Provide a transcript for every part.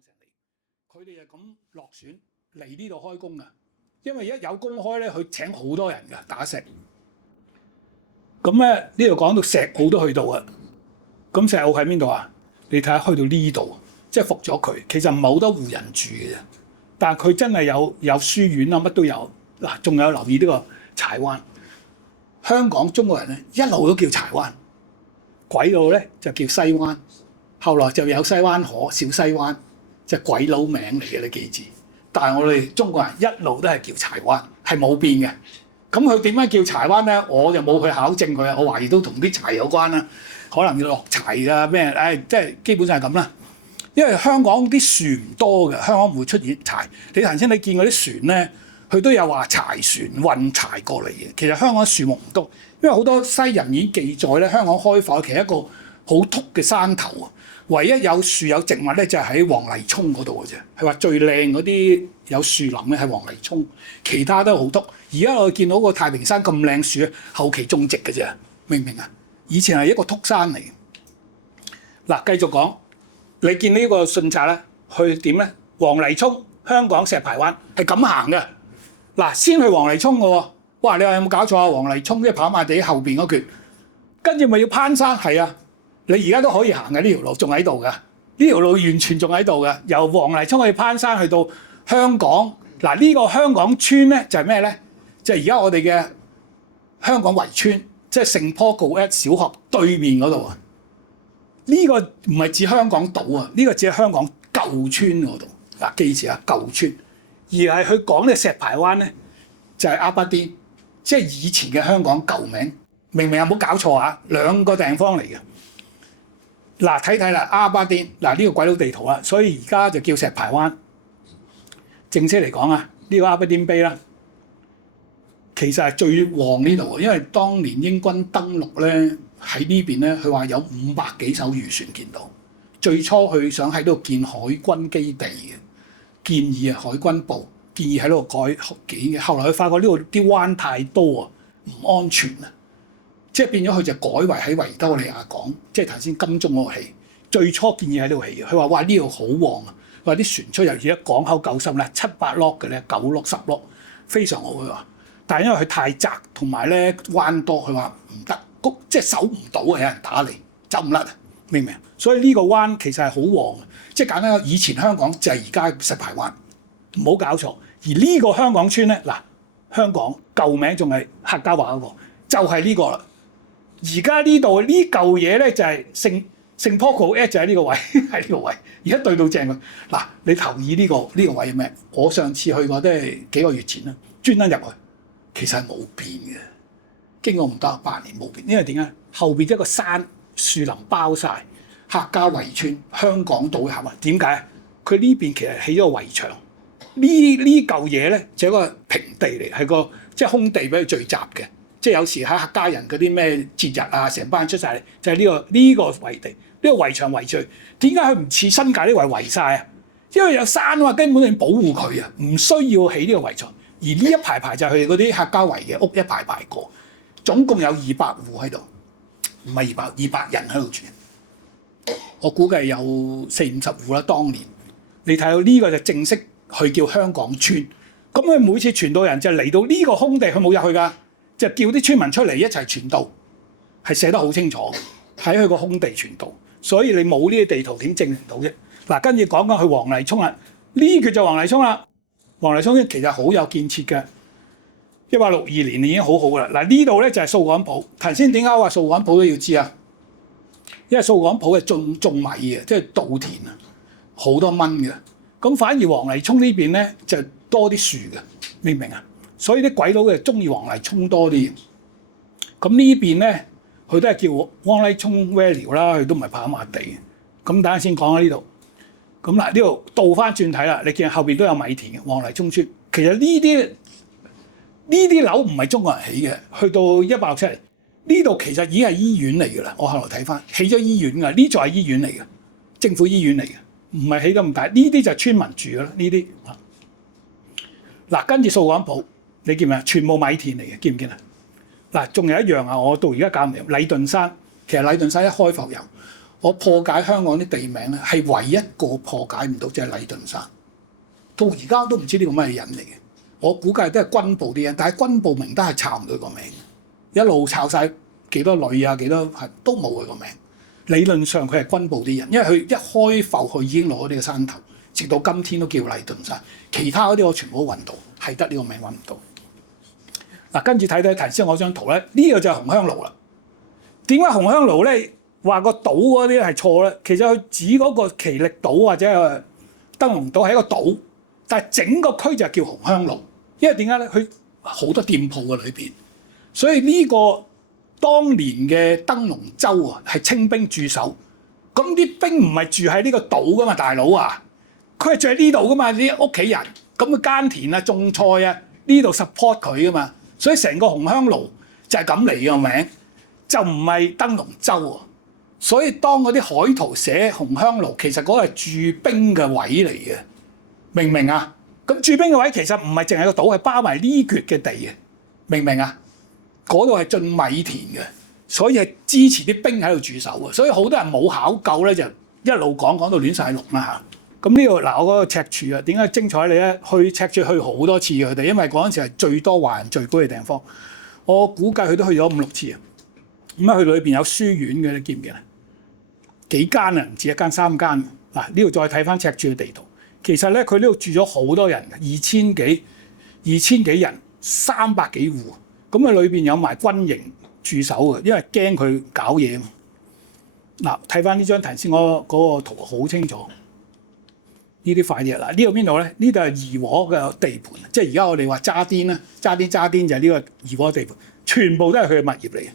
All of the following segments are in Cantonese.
城嚟，佢哋就咁落選嚟呢度開工㗎。因為一有公開咧，佢請好多人㗎打石。咁咧呢度講到石澳都去到啊。咁石澳喺邊度啊？你睇下去到呢度，即係復咗佢。其實唔係好多戶人住嘅啫，但係佢真係有書院啊，乜都有。嗱，仲有留意呢個柴灣。香港中國人咧一路都叫柴灣，鬼佬咧就叫西灣，後來就有西灣河、小西灣，即係鬼佬名嚟嘅，你記住。但係我哋中國人一路都係叫柴灣，係冇變嘅。咁佢點解叫柴灣咧？我就冇去考證佢啊。我懷疑都同啲柴有關啦，可能要落柴啊咩？即係基本上係咁啦。因為香港啲船唔多嘅，香港唔會出現柴。你頭先你見嗰啲船咧，佢都有話柴船運柴過嚟嘅。其實香港樹木唔多，因為好多西人已經記載咧，香港開埠其實一個好禿嘅山頭啊。唯一有樹有植物咧，就係喺黃泥涌嗰度嘅啫。係話最靚嗰啲有樹林咧，喺黃泥涌，其他都好禿。而家我見到個太平山咁靚樹咧，後期種植嘅啫，明唔明啊？以前係一個禿山嚟嘅。嗱，繼續講，你見呢個順澤咧，去點咧？黃泥涌、香港石排灣係咁行嘅。嗱，先去黃泥涌嘅喎。哇！你話有冇搞錯啊？黃泥涌即係跑馬地後邊嗰橛，跟住咪要攀山，係啊。你而家都可以行嘅，呢條路仲喺度㗎，呢條路完全仲喺度㗎。由黃泥涌去攀山去到香港，嗱，呢個香港村咧就係咩咧？就係而家我哋嘅香港圍村，即係聖坡告一小學對面嗰度啊。呢個唔係指香港島啊，呢個只係香港舊村嗰度。嗱，記住啊，舊村，而係佢講嘅石排灣咧，就係鴨巴甸，即係以前嘅香港舊名。明唔明啊？冇搞錯啊，兩個地方嚟嘅。嗱，睇睇啦，鴨巴甸，嗱，呢個鬼佬地圖啦，所以而家就叫石排灣。正式嚟講啊，呢個鴨巴甸碑啦，其實係最旺呢度，因為當年英軍登陸咧喺呢邊咧，佢話有500幾艘漁船見到。最初佢想喺度建海軍基地嘅，建議啊海軍部建議喺度改建嘅，後來佢發覺呢度啲灣太多啊，唔安全啊。即係變咗佢就改為喺維多利亞港，即係頭先金鐘嗰個起。最初建議喺度起嘅，佢話：哇，呢度好旺啊！話啲船出入，而家港口夠深咧，7、8 lock 嘅咧，9 lock 10 lock，非常好。佢話，但係因為佢太窄，同埋咧灣多，佢話唔得，即係守唔到啊！有人打嚟，走唔甩啊！明唔明啊？所以呢個灣其實係好旺嘅，即係簡單講，以前香港就係而家石排灣，唔好搞錯。而呢個香港村咧，嗱，香港舊名仲係客家話嗰個，就係呢個啦。而家呢度呢嚿嘢咧就係聖坡告 at 就喺呢個位，喺呢個位。而家對到正佢嗱，你留意呢個位係咩？我上次去過都係幾個月前啦，專登入去，其實係冇變嘅。經過唔多8年冇變，因為點解？後邊一個山樹林包晒，客家圍村，香港島係嘛？點解？佢呢邊其實起咗個圍牆，呢嚿嘢咧就係一個平地嚟，係個即係空地俾佢聚集嘅。即係有時喺客家人嗰啲咩節日啊，成班人出晒嚟，就係呢個圍地，呢個圍牆圍住。點解佢唔似新界呢圍圍晒啊？因為有山啊嘛，根本要保護佢啊，唔需要起呢個圍牆。而呢一排排就係佢嗰啲客家圍嘅屋，一排排過，總共有200戶喺度，唔係200人喺度住。我估計有40-50戶啦。當年你睇到呢個就正式佢叫香港村，咁佢每次傳道人就嚟到呢個空地，佢冇入去㗎。就叫啲村民出嚟一齊傳道，係寫得好清楚，喺佢個空地傳道，所以你冇呢啲地圖點證明到啫？嗱，跟住講緊去黃泥涌啦，呢橛就黃泥涌啦。黃泥涌其實好有建設嘅，1862年已經好好噶啦。嗱，呢度咧就係掃桿埔。頭先點解話掃桿埔都要知啊？因為掃桿埔係種米嘅，即係稻田啊，好多蚊嘅。咁反而黃泥涌呢邊咧就多啲樹嘅，明唔明啊？所以啲鬼佬就中意黃泥涌多啲。咁呢邊咧，佢都係叫黃泥涌 Valley 啦，佢都唔係跑馬地嘅。咁等下先講喺呢度。咁嗱，呢度倒翻轉睇啦，你見後邊都有米田嘅黃泥涌村。其實呢啲樓唔係中國人起嘅，去到167年呢度其實已經係醫院嚟㗎啦。我後來睇翻起咗醫院㗎，呢座係醫院嚟嘅，政府醫院嚟嘅，唔係起得咁大。呢啲就係村民住㗎啦，呢啲。嗱，跟住掃桿埔。你見唔見啊？全部米田嚟嘅，見唔見啊？嗱，仲有一樣啊，我到而家搞唔明。禮頓山其實禮頓山一開埠有，我破解香港啲地名咧，係唯一一個破解唔到，就係禮頓山。到而家都唔知呢個咩人嚟嘅。我估計都係軍部啲人，但係軍部名單係抄唔到佢個名，一路抄晒幾多女啊幾多係都冇佢個名。理論上佢係軍部啲人，因為佢一開埠佢已經攞咗呢個山頭，直到今天都叫禮頓山。其他嗰啲我全部都揾到，係得呢個名揾唔到。嗱，跟住睇睇頭先我張圖咧，呢個就係紅香爐啦。點解紅香爐咧話個島嗰啲係錯咧？其實佢指嗰個奇力島或者係燈籠島係一個島，但係整個區就係叫紅香爐。因為點解咧？佢好多店鋪嘅裏邊，所以呢個當年嘅燈籠洲啊係清兵駐守。咁啲兵唔係住喺呢個島噶嘛，大佬啊，佢係住喺呢度噶嘛，啲屋企人咁佢耕田啊、種菜啊，呢度 support 佢噶嘛。所以成個紅香爐就係咁嚟嘅名，就唔係燈籠洲喎。所以當嗰啲海圖寫紅香爐，其實嗰個係駐兵嘅位嚟嘅，明唔明啊？咁駐兵嘅位其實唔係淨係個島，係包埋呢橛嘅地嘅，明唔明啊？嗰度係種米田嘅，所以係支持啲兵喺度駐守嘅。所以好多人冇考究咧，就一路講到亂晒龍啦嚇。咁呢度嗱，我嗰個赤柱啊，點解精彩你咧？去赤柱去好多次佢哋，因為嗰陣時係最多華人聚居嘅地方。我估計佢都去咗5、6次啊。咁啊，去到裏邊有書院嘅，你見唔見啊？幾間啊？唔止一間，3間。嗱，呢度再睇翻赤柱嘅地圖，其實咧佢呢度住咗好多人，2000幾人，300幾戶。咁啊，裏邊有埋軍營駐守嘅，因為驚佢搞嘢啊嘛。嗱，睇翻呢張頭先我嗰個圖好清楚。呢啲塊嘢嗱，呢度邊度咧？呢度係怡和嘅地盤，即係而家我哋話渣甸啦，渣甸就係呢個怡和地盤，全部都係佢嘅物業嚟嘅。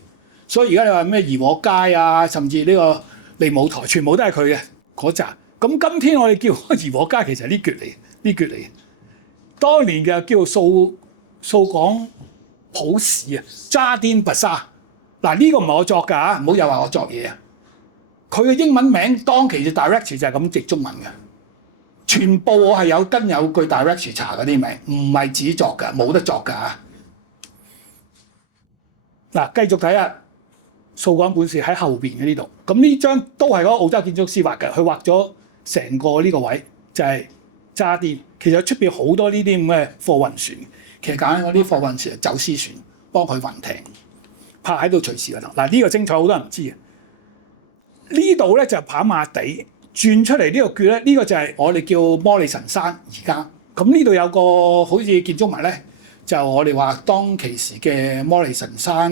所以而家你話咩怡和街啊，甚至呢個利舞台，全部都係佢嘅嗰扎。咁今天我哋叫怡和街，其實係呢橛嚟，呢橛嚟。當年嘅叫掃港普市啊，渣甸拔沙。嗱，呢個唔係我作㗎嚇，唔好又話我作嘢啊。佢嘅英文名當期嘅 directory 就係咁譯中文嘅。全部我係有跟有據 directory 查嗰啲名，唔係自己作㗎，冇得作㗎嚇。嗱，繼續睇下掃港本市喺後邊嘅呢度，咁呢張都係嗰個澳洲建築師畫嘅，佢畫咗成個呢個位就係渣甸。其實出邊好多呢啲咁嘅貨運船，其實揀嗰啲貨運船係走私船，幫佢運艇，泊喺度隨時㗎啦。嗱，呢個精彩好多人唔知嘅，呢度咧就係跑馬地。轉出嚟呢個橛咧，呢個就係我哋叫摩利神山而家。咁呢度有個好似建築物咧，就我哋話當其時嘅摩利神山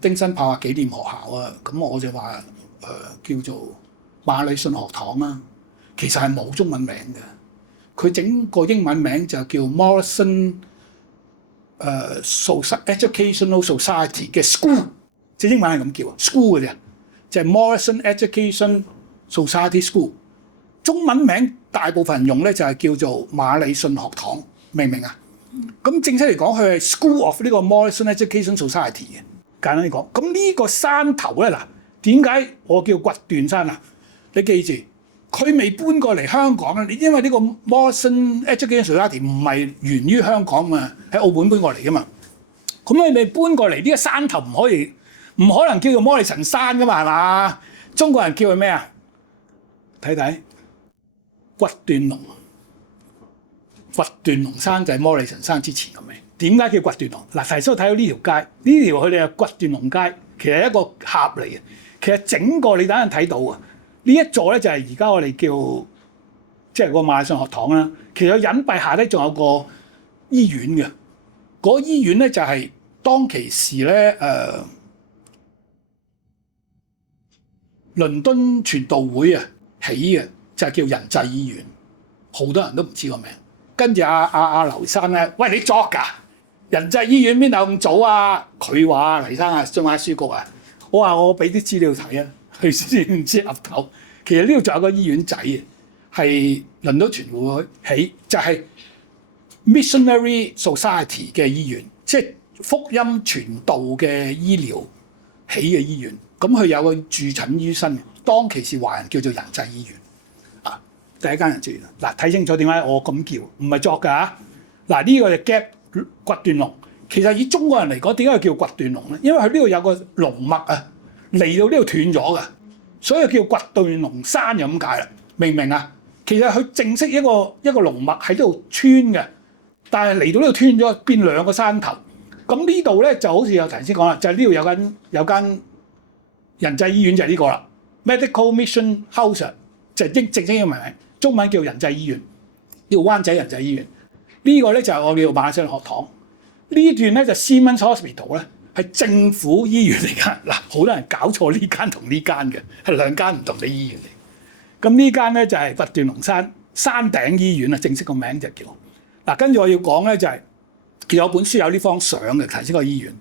丁新豹紀念學校啊。咁我就話叫做馬禮遜學堂啦。其實係冇中文名嘅，佢整個英文名就叫 Morrison Educational Society 嘅 school， 即係英文係咁叫啊 school 嘅啫。就係 Morrison Education Society School， 中文名大部分人用咧就係叫做馬禮遜學堂，明唔明啊？咁正式嚟講，佢係 School of 呢個 Morrison Education Society 嘅。簡單啲講，咁呢個山頭咧嗱，點解我叫掘斷山啊？你記住，佢未搬過嚟香港啊！因為呢個 Morrison Education Society 唔係源於香港嘛，喺澳門搬過嚟噶嘛。咁你未搬過嚟，呢個山頭唔可能叫做摩利神山噶嘛，係嘛？中國人叫佢咩啊？睇睇掘斷龍，掘斷龍山就係摩利神山之前嘅名。點解叫掘斷龍？嗱，頭先我睇到呢條街，呢條佢哋係掘斷龍街，其實係一個峽嚟嘅。其實整個你等陣睇到啊，呢一座咧就係而家我哋叫即係個馬禮遜學堂啦。其實隱蔽下咧仲有個醫院嘅，嗰個醫院咧就係當其時咧倫敦傳道會啊起嘅，就係叫仁濟醫院，好多人都唔知個名。跟住阿劉生咧，喂，你作㗎？仁濟醫院邊度咁早啊？佢話黎生啊，中華書局啊，我話我俾啲資料睇啊，佢先唔知岌頭。其實呢度仲有個醫院仔嘅，係倫敦傳道會起，就係 Missionary Society 嘅醫院，即係福音傳道嘅醫療起嘅醫院。咁佢有個駐診醫生，當其時華人叫做仁濟醫院啊，第一間人住嗱，睇清楚點解我咁叫，唔係作㗎嚇。嗱，呢個就 gap 掘斷龍，其實以中國人嚟講，點解叫掘斷龍咧？因為佢呢度有個龍脈啊，嚟到呢度斷咗嘅，所以叫掘斷龍山就咁解啦，明唔明啊？其實佢正式一個龍脈喺呢度穿嘅，但係嚟到呢度斷咗，變兩個山頭。咁呢度咧就好似有頭先講啦，就係呢度有間仁濟醫院就係呢個啦 ，Medical Mission House 就係正英文名，中文叫仁濟醫院，叫灣仔仁濟醫院。呢個咧就係我叫馬來西亞學堂。呢段咧就 Siemens Hospital 咧係政府醫院嚟㗎。嗱，好多人搞錯呢間同呢間嘅，係兩間唔同嘅醫院嚟。咁呢間咧就係掘斷龍山頂醫院啊，正式個名就叫。嗱，跟住我要講咧就係，其實有本書有呢方相嘅，頭先個醫院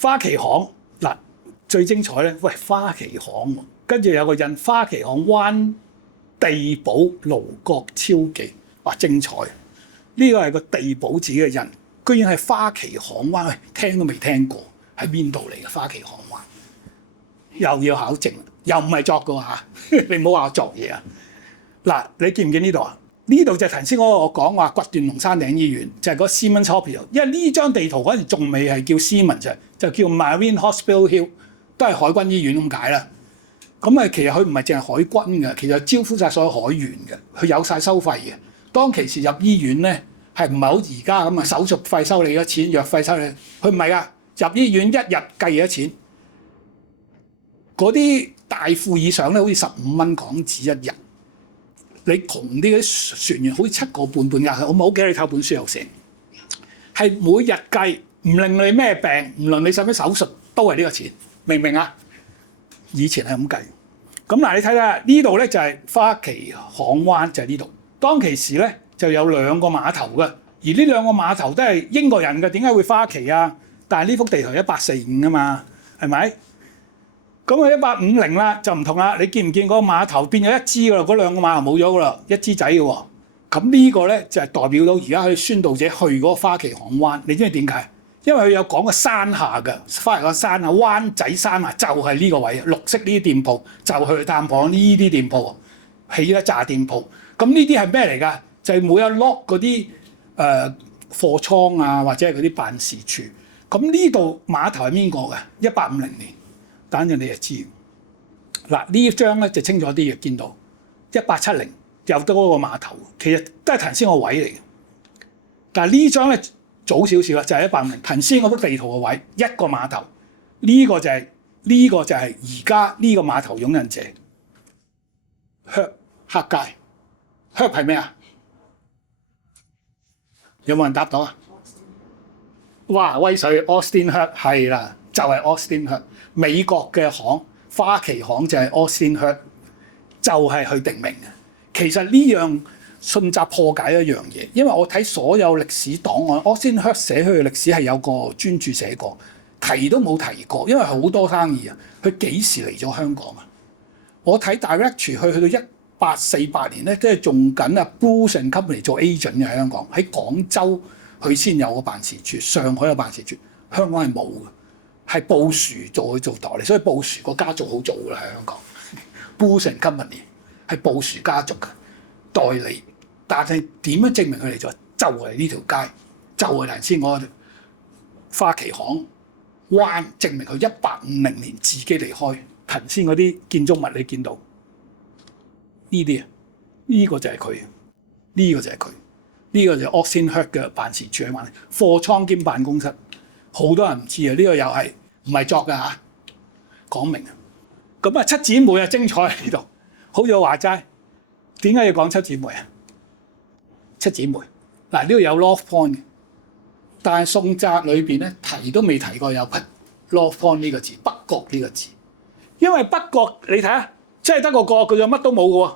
花旗行嗱最精彩咧，喂花旗行喎，跟住有個印花旗行灣地保盧國超記，哇精彩！呢個係個地保自己嘅印，居然係花旗行灣，喂聽都未聽過，喺邊度嚟嘅花旗行灣？又要考證，又唔係作嘅嚇，你唔好話我作嘢啊！嗱，你見唔見呢度啊？呢度就係頭先我講話掘斷龍山頂醫院，就係嗰 Siemens Hospital。因為呢張地圖嗰陣仲未係叫 Siemens，就叫 Marine Hospital Hill， 都係海軍醫院咁解啦。咁啊，其實佢唔係淨係海軍嘅，其實招呼晒所有海員嘅，佢有晒收費嘅。當其時入醫院咧，係唔係好而家咁啊？手術費收你幾多錢，藥費收你，佢唔係噶，入醫院一日計幾多錢？嗰啲大副以上咧，好似15蚊港紙一日。你窮啲啲船員好似7個半額，我冇記得你睇本書有寫，係每日計，唔論你咩病，唔論你使唔使手術，都係呢個錢，明唔明啊？以前係咁計。咁嗱，你睇下呢度咧就係花旗巷灣，就係呢度。當其時咧就有2個碼頭嘅，而呢2個碼頭都係英國人嘅，點解會花旗啊？但係呢幅地圖1845啊嘛，係咪？咁啊1850啦就唔同啦，你見唔見嗰個碼頭變咗一支噶啦？嗰2個碼頭冇咗噶啦，一支仔嘅喎。咁呢個咧就係代表到而家去宣道者去嗰個花旗巷灣，你知唔知點解？因為佢有講個山下嘅，花旗個山下灣仔山下就係呢個位，綠色呢啲店鋪就去探訪呢啲店鋪，起一紮店鋪。咁呢啲係咩嚟㗎？就係、是、每一 lock 嗰啲貨倉啊，或者係嗰啲辦事處。咁呢度碼頭係邊個嘅？1850年。等陣你就知嗱，呢張咧就清楚啲嘅，見到1870有多個碼頭，其實都係頭先個位嚟嘅。但係呢張咧早少少啦，就係1850頭先嗰幅地圖個位一個碼頭，呢、個就係而家呢個碼頭擁有者。黑街係咩啊？有冇人答到啊？哇！威水 Austin Heard 係啦，就係 Austin Heard。美國嘅行花旗行就係 Austin Heard， 就係佢定名嘅。其實呢樣信札破解一樣嘢，因為我睇所有歷史檔案 ，Austin Heard 寫佢嘅歷史係有個專著寫過，提都冇提過，因為好多生意啊。佢幾時嚟咗香港啊？我睇 Directory 去到1848年咧，即係仲緊啊 Booth and Company 做 agent 嘅喺香港，喺廣州佢先有個辦事處，上海有辦事處，香港係冇嘅。係布殊做代理，所以布殊個家族好做㗎啦喺香港。Booth and Company 係布殊家族嘅代理，但係點樣證明佢嚟咗？就係呢條街，就係頭先我花旗巷灣，證明佢1850年自己離開。頭先嗰啲建築物你見到呢啲啊？呢個就係佢，呢個就係佢，呢個就係 Austin Heard 嘅辦事處喺灣，貨倉兼辦公室。好多人唔知啊！呢個又係唔係作㗎嚇？講明啊！咁啊，七姊妹啊，精彩喺呢度。好似我話齋，點解要講七姊妹啊？七姊妹嗱，呢度有 North Point 嘅，但係宋札裏邊咧提都未提過有 North Point 呢個字，北角呢個字。因為北角你睇下，真係得個角，佢就乜都冇嘅喎。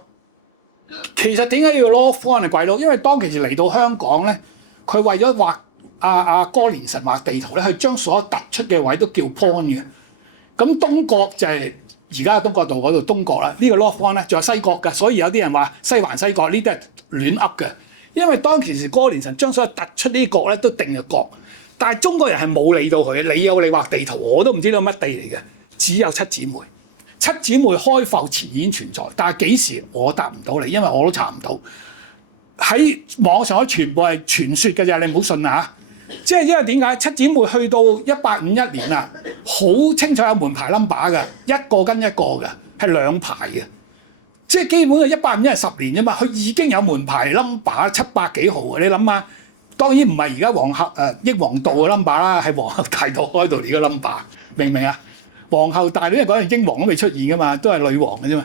其實點解要 North Point 係鬼佬？因為當其時嚟到香港咧，佢為咗畫。哥連臣畫地圖咧，係將所有突出嘅位都叫 point 嘅。咁東角就係而家東角道嗰度東角啦。呢個 North Point 咧，仲有西角嘅，所以有啲人話西環西角呢啲係亂噏嘅。因為當其時哥連臣將所有突出呢啲角咧都定咗角，但係中國人係冇理到佢。你有你畫地圖，我都唔知道乜地嚟嘅。只有七姊妹，七姊妹開埠前已經存在，但係幾時我答唔到你，因為我都查唔到。喺網上全部係傳說嘅啫，你唔好信啊！即係因為點解七姊妹去到1851年啦，好清楚有門牌 number 嘅，一個跟一個嘅，係兩排嘅。即係基本上1851係10年啫嘛，佢已經有門牌 number 700幾號嘅。你諗下，當然唔係而家英皇道嘅 number 啦，係皇后大道開到嚟嘅 number， 明唔明啊？皇后大道因為嗰陣英皇都未出現噶嘛，都係女皇嘅啫嘛。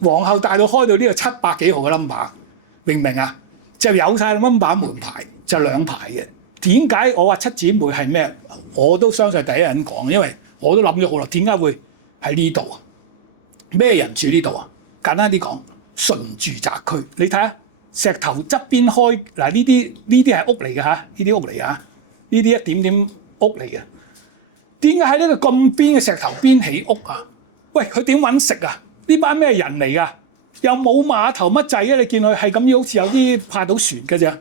皇后大道開到呢個700幾號嘅 number， 明唔明啊？就有晒 number 門牌，就兩排嘅。點解我話七姊妹係咩？我都相信第一人講，因為我都諗咗好耐，點解會喺呢度啊？咩人住呢度啊？簡單啲講，純住宅區。你睇下石頭側邊開嗱，呢啲係屋嚟嘅嚇，呢啲屋嚟啊，呢啲一點點屋嚟嘅。點解喺呢個咁邊嘅石頭邊起屋啊？喂，佢點揾食啊？呢班咩人嚟㗎？又冇碼頭乜滯嘅，你見佢係咁樣，好似有啲派到船嘅啫。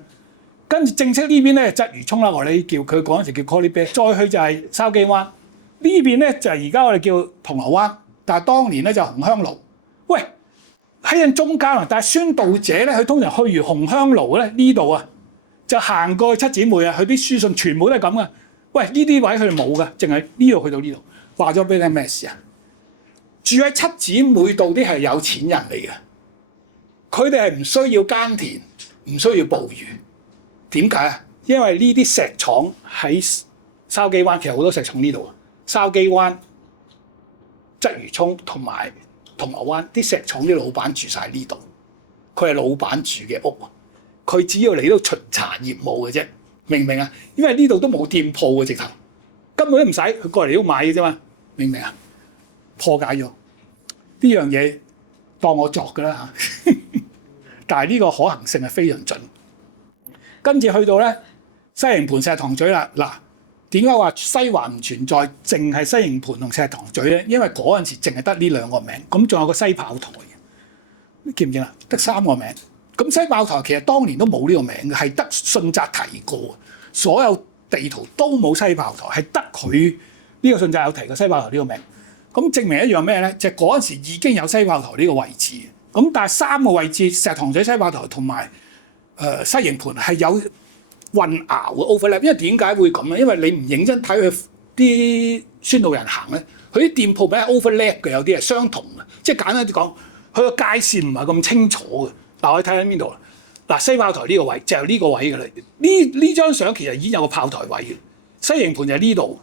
跟住正式呢邊咧，鰂魚涌啦，我哋叫佢嗰陣時叫 Collie Bay， 再去就係筲箕灣。呢邊咧就係而家我哋叫銅鑼灣，但係當年咧就紅香爐。喂，喺人中間啊，但係宣道者咧，佢通常去完紅香爐咧呢度啊，就行過去七姊妹啊，佢啲書信全部都係咁嘅。喂，呢啲位佢哋冇嘅，淨係呢度去到呢度。話咗俾你聽咩事啊？住喺七姊妹度啲係有錢人嚟嘅，佢哋係唔需要耕田，唔需要捕魚。點解啊？因為呢啲石廠喺筲箕灣，其實好多石廠呢度啊。筲箕灣、鰂魚涌同埋銅鑼灣啲石廠啲老闆住晒呢度，佢係老闆住嘅屋，佢只要嚟到巡查業務嘅啫，明唔明啊？因為呢度都冇店鋪嘅直頭，根本都唔使佢過嚟都買嘅啫嘛，明唔明啊？破解咗呢樣嘢，當我作㗎啦嚇，但係呢個可行性係非常準。跟住去到咧西營盤石塘咀啦，嗱，點解話西環唔存在，淨係西營盤同石塘咀咧？因為嗰陣時淨係得呢兩個名，咁仲有個西炮台嘅，見唔見啊？得3個名。咁西炮台其實當年都冇呢個名嘅，係得信札提過，所有地圖都冇西炮台，係得佢呢個信札有提過西炮台呢個名。咁證明一樣咩咧？就係嗰陣時已經有西炮台呢個位置。咁但係3個位置，石塘咀、西炮台同埋西營盤係有混淆嘅 overlap， 因為點解會咁咧？因為你唔認真睇佢啲宣道人行咧，佢啲店鋪名係 overlap 嘅，有啲係相同嘅，即係簡單啲講，佢個界線唔係咁清楚嘅。嗱，我哋睇喺邊度啦？嗱，西炮台呢個位就係呢個位嘅啦。呢張相其實已經有個炮台位嘅，西營盤就係呢度。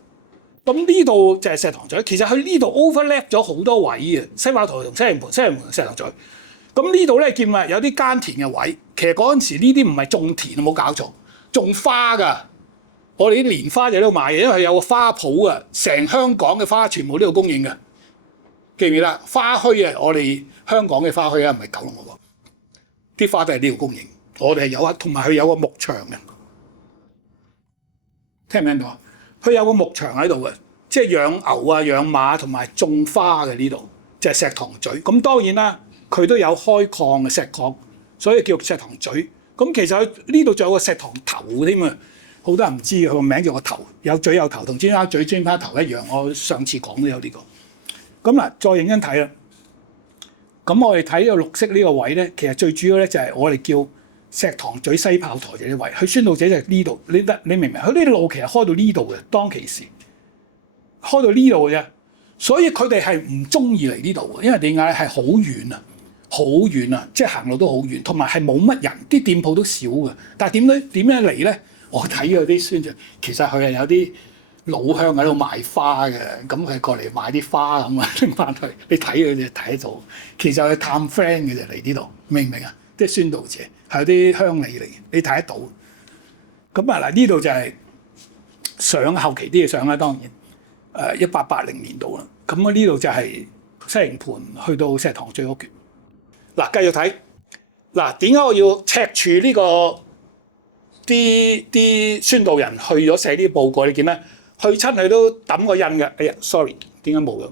咁呢度就係石塘咀，其實佢呢度 overlap 咗好多位嘅，西炮台同西營盤、西營盤同石塘咀。咁呢度咧見咪有啲耕田嘅位，其實嗰陣時呢啲唔係種田，冇搞錯，種花㗎。我哋啲蓮花就喺度賣嘅，因為有個花圃啊，成香港嘅花全部呢度供應嘅。記唔記得？花墟啊，我哋香港嘅花墟啊，唔係九龍嗰個，啲花都係呢度供應。我哋係有啊，同埋佢有個牧場嘅，聽唔聽到啊？佢有個牧場喺度嘅，即係養牛啊、養馬同埋種花嘅呢度，就係石塘咀。咁當然啦。佢都有開礦嘅石礦，所以叫石塘咀。咁其實佢呢度仲有個石塘頭添啊！好多人唔知佢個名叫個頭，有嘴有頭，同尖沙咀尖沙頭一樣。我上次講都有呢個。咁嗱，再認真睇啦。咁我哋睇呢個綠色呢個位咧，其實最主要咧就係我哋叫石塘咀西炮台嘅呢位。佢宣道者就係呢度，你明唔明？佢呢啲路其實開到呢度嘅，當其時開到呢度嘅啫。所以佢哋係唔中意嚟呢度嘅，因為點解咧？係好遠啊！好遠啊！即係行路都好遠，同埋係冇乜人，啲店鋪都少嘅。但係點樣嚟咧？我睇嗰啲宣傳，其實佢係有啲老鄉喺度賣花嘅，咁佢過嚟買啲花咁啊，拎翻去。你睇佢就睇得到，其實係探 friend 嘅啫嚟呢度，明唔明啊？啲宣道者係有啲鄉里嚟嘅，你睇得到。咁啊嗱，呢度就係上後期啲嘅相啦，當然1880年度啦。咁啊呢度就係西營盤去到石塘咀嗰橛。嗱，繼續睇。嗱，點解我要赤柱呢個啲宣道人去咗寫啲報告？你見咩？去親佢都抌個印嘅。哎呀 ，sorry， 點解冇嘅？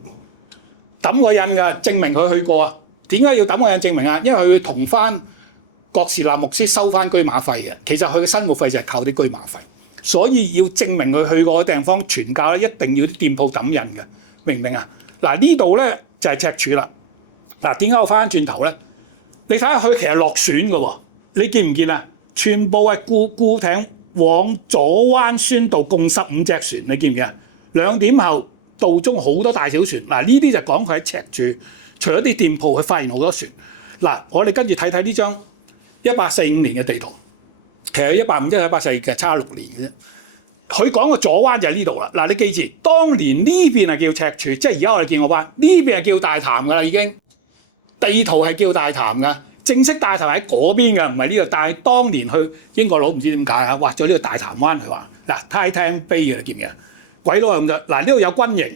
抌個印嘅，證明佢去過啊。點解要抌個印證明啊？因為佢要同翻郭士立牧師收翻居馬費嘅。其實佢嘅生活費就係靠啲居馬費，所以要證明佢去過嘅地方傳教咧，一定要啲店鋪抌印嘅，明唔明啊？嗱，呢度咧就係赤柱啦。嗱，點解我翻轉頭咧？你睇下佢其實落選嘅喎，你見唔見啊？全部係固艇往左灣宣道共15隻船，你見唔見啊？2點後道中好多大小船，嗱呢啲就講佢喺赤柱，除咗啲店鋪，佢發現好多船。嗱，我哋跟住睇睇呢張1845年嘅地圖，其實150即係140嘅，差6年嘅啫。佢講個左灣就係呢度啦。嗱，你記住，當年呢邊係叫赤柱，即係而家我哋見個灣，呢邊係叫大潭噶啦已經。地圖係叫大潭噶，正式大潭喺嗰邊噶，唔係呢度。但係當年去英國佬唔知點解啊，畫咗呢個大潭灣，佢話嗱 Titan Bay 嘅，你見唔見啊？鬼佬係咁啫。嗱，呢度有軍營，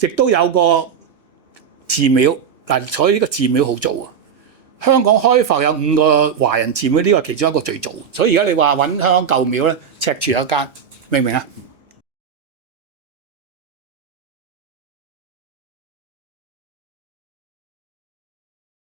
亦都有個寺廟。嗱，所以呢個寺廟好早啊。香港開埠有5個華人寺廟，呢個係其中一個最早。所以而家你話揾香港舊廟咧，赤柱有一間，明唔明啊？